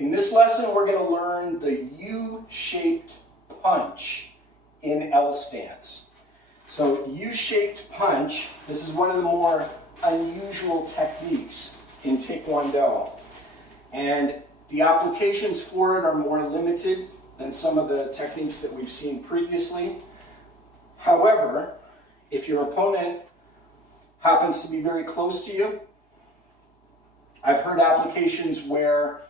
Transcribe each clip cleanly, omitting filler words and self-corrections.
In this lesson, we're going to learn the U-shaped punch in L stance. So U-shaped punch, this is one of the more unusual techniques in Taekwondo. And the applications for it are more limited than some of the techniques that we've seen previously. However, if your opponent happens to be very close to you, I've heard applications where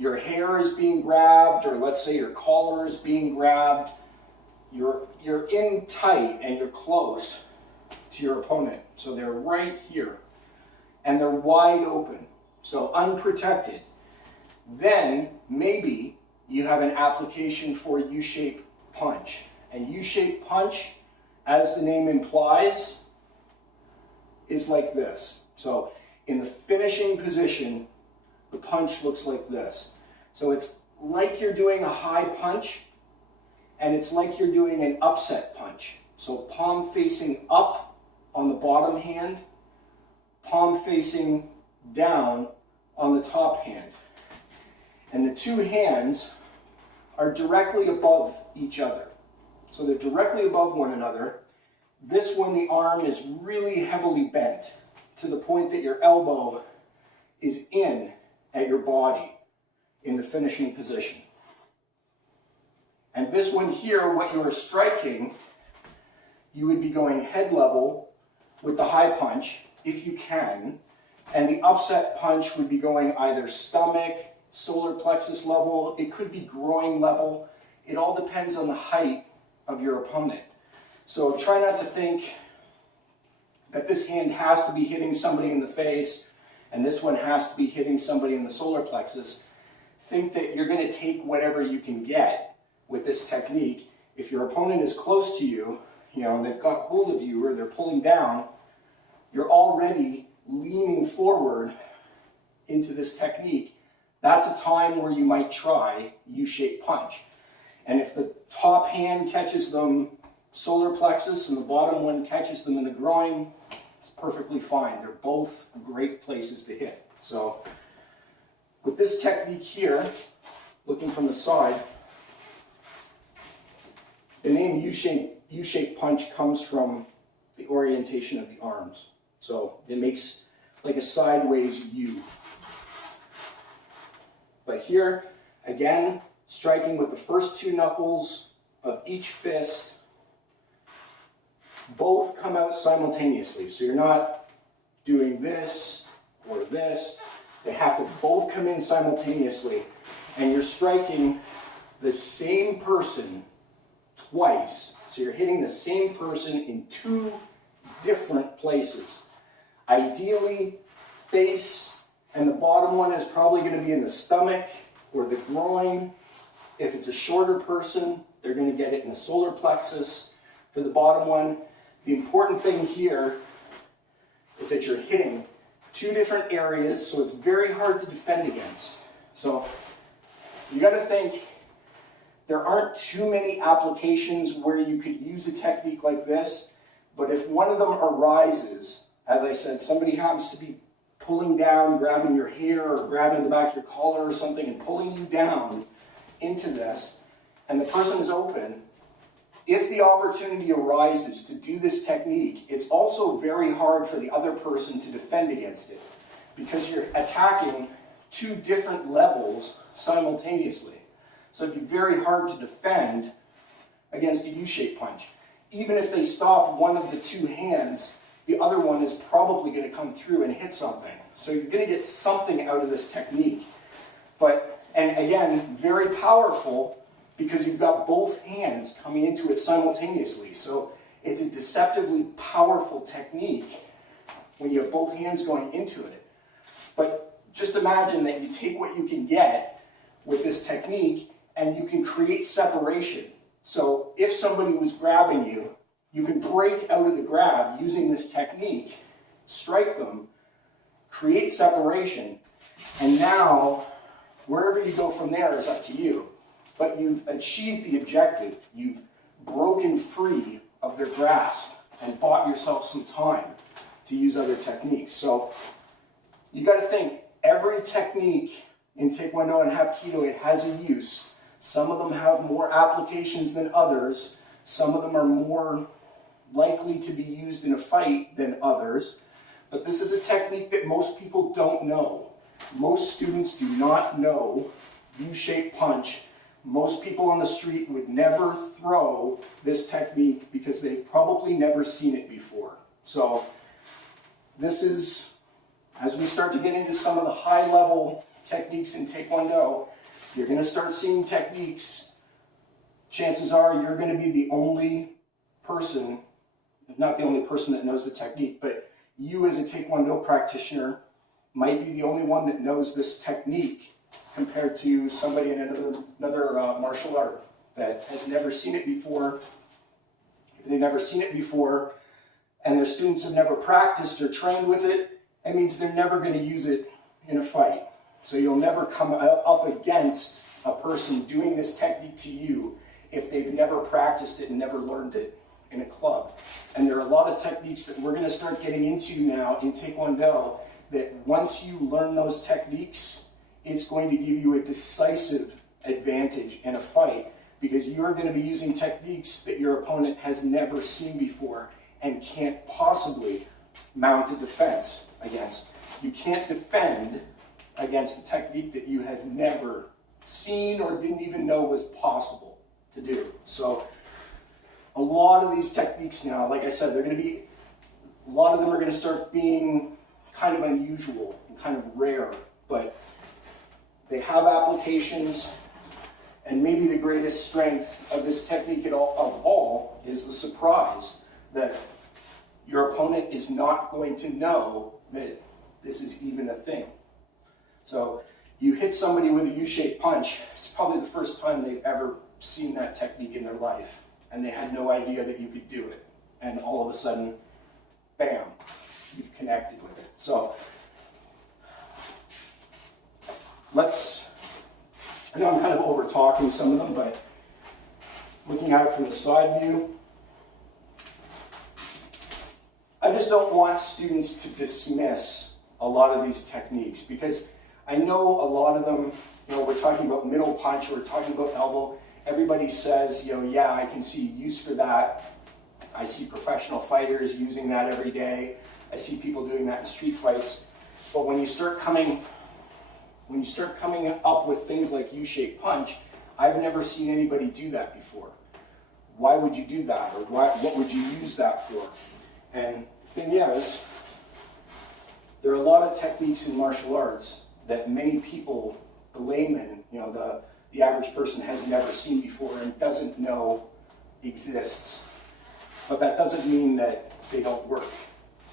your hair is being grabbed, or let's say your collar is being grabbed. You're in tight and you're close to your opponent. So they're right here and they're wide open, so unprotected. Then maybe you have an application for U-shaped punch. And U-shaped punch, as the name implies, is like this. So in the finishing position, the punch looks like this. So it's like you're doing a high punch, and it's like you're doing an upset punch. So palm facing up on the bottom hand, palm facing down on the top hand. And the two hands are directly above each other. So they're directly above one another. This one, the arm is really heavily bent to the point that your elbow is in at your body in the finishing position. And this one here, what you are striking, you would be going head level with the high punch, if you can, and the upset punch would be going either stomach, solar plexus level, it could be groin level. It all depends on the height of your opponent. So try not to think that this hand has to be hitting somebody in the face and this one has to be hitting somebody in the solar plexus. Think that you're going to take whatever you can get with this technique. If your opponent is close to you, and they've got hold of you or they're pulling down, you're already leaning forward into this technique. That's a time where you might try U-shaped punch. And if the top hand catches them solar plexus and the bottom one catches them in the groin, it's perfectly fine. They're both great places to hit. So with this technique here, looking from the side, the name U-shaped punch comes from the orientation of the arms. So it makes like a sideways U. But here, again, striking with the first two knuckles of each fist, both come out simultaneously. So you're not doing this or this. They have to both come in simultaneously. And you're striking the same person twice. So you're hitting the same person in two different places. Ideally, face, and the bottom one is probably going to be in the stomach or the groin. If it's a shorter person, they're going to get it in the solar plexus. For the bottom one, the important thing here is that you're hitting two different areas, so it's very hard to defend against. So you got to think there aren't too many applications where you could use a technique like this, but if one of them arises, as I said, somebody happens to be pulling down, grabbing your hair or grabbing the back of your collar or something and pulling you down into this, and the person is open, if the opportunity arises to do this technique, it's also very hard for the other person to defend against it because you're attacking two different levels simultaneously. So it'd be very hard to defend against a U-shaped punch. Even if they stop one of the two hands, the other one is probably going to come through and hit something. So you're going to get something out of this technique. And again, very powerful because you've got both hands coming into it simultaneously. So it's a deceptively powerful technique when you have both hands going into it. But just imagine that you take what you can get with this technique and you can create separation. So if somebody was grabbing you, you can break out of the grab using this technique, strike them, create separation, and now wherever you go from there is up to you. But you've achieved the objective. You've broken free of their grasp and bought yourself some time to use other techniques. So you got to think every technique in Taekwondo and Hapkido, it has a use. Some of them have more applications than others. Some of them are more likely to be used in a fight than others. But this is a technique that most people don't know. Most students do not know U-shaped punch. Most people on the street would never throw this technique because they've probably never seen it before. So this is, as we start to get into some of the high-level techniques in Taekwondo, you're going to start seeing techniques. Chances are you're going to be the only person, not the only person that knows the technique, but you as a Taekwondo practitioner might be the only one that knows this technique compared to somebody in another martial art that has never seen it before. If they've never seen it before and their students have never practiced or trained with it, it means they're never going to use it in a fight. So you'll never come up against a person doing this technique to you if they've never practiced it and never learned it in a club. And there are a lot of techniques that we're going to start getting into now in Taekwondo that once you learn those techniques, it's going to give you a decisive advantage in a fight because you're going to be using techniques that your opponent has never seen before and can't possibly mount a defense against. You can't defend against a technique that you have never seen or didn't even know was possible to do. So a lot of these techniques now, like I said, they're going to be, a lot of them are going to start being kind of unusual and kind of rare, but they have applications, and maybe the greatest strength of this technique of all is the surprise that your opponent is not going to know that this is even a thing. So you hit somebody with a U-shaped punch, it's probably the first time they've ever seen that technique in their life, and they had no idea that you could do it. And all of a sudden, bam, you've connected with it. So I know I'm kind of over-talking some of them, but looking at it from the side view, I just don't want students to dismiss a lot of these techniques because I know a lot of them, we're talking about middle punch, we're talking about elbow. Everybody says, yeah, I can see use for that. I see professional fighters using that every day. I see people doing that in street fights. But when you start coming up with things like U-shaped punch, I've never seen anybody do that before. Why would you do that? Or what would you use that for? And the thing is, there are a lot of techniques in martial arts that many people, the layman, the average person has never seen before and doesn't know exists. But that doesn't mean that they don't work,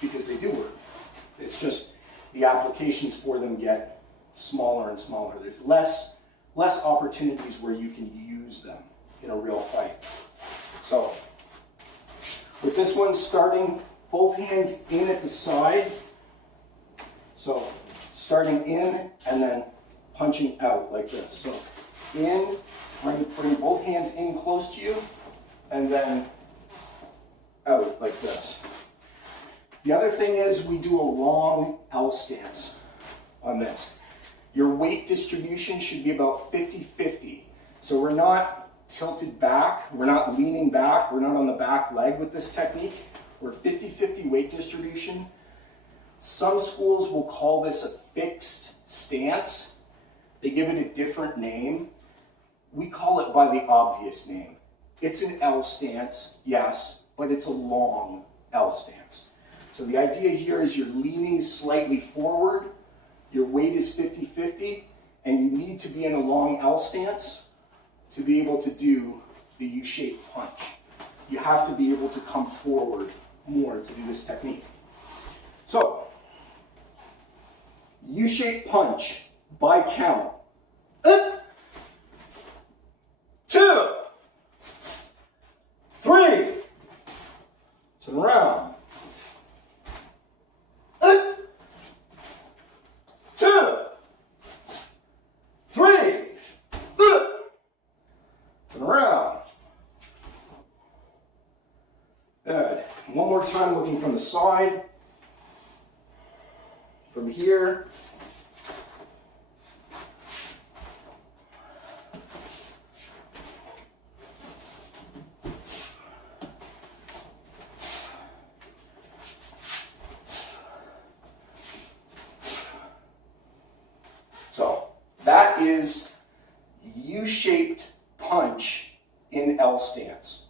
because they do work. It's just the applications for them get smaller and smaller. There's less opportunities where you can use them in a real fight. So with this one, starting both hands in at the side. So starting in and then punching out like this. So in, bring both hands in close to you, and then out like this. The other thing is we do a long L stance on this. Your weight distribution should be about 50-50. So we're not tilted back, we're not leaning back, we're not on the back leg with this technique. We're 50-50 weight distribution. Some schools will call this a fixed stance. They give it a different name. We call it by the obvious name. It's an L stance, yes, but it's a long L stance. So the idea here is you're leaning slightly forward, your weight is 50-50, and you need to be in a long L stance to be able to do the U-shaped punch. You have to be able to come forward more to do this technique. So, U-shaped punch by count. 2, 3, turn around. 2, 3, turn around. Good. One more time, looking from the side. From here. U-shaped punch in L stance.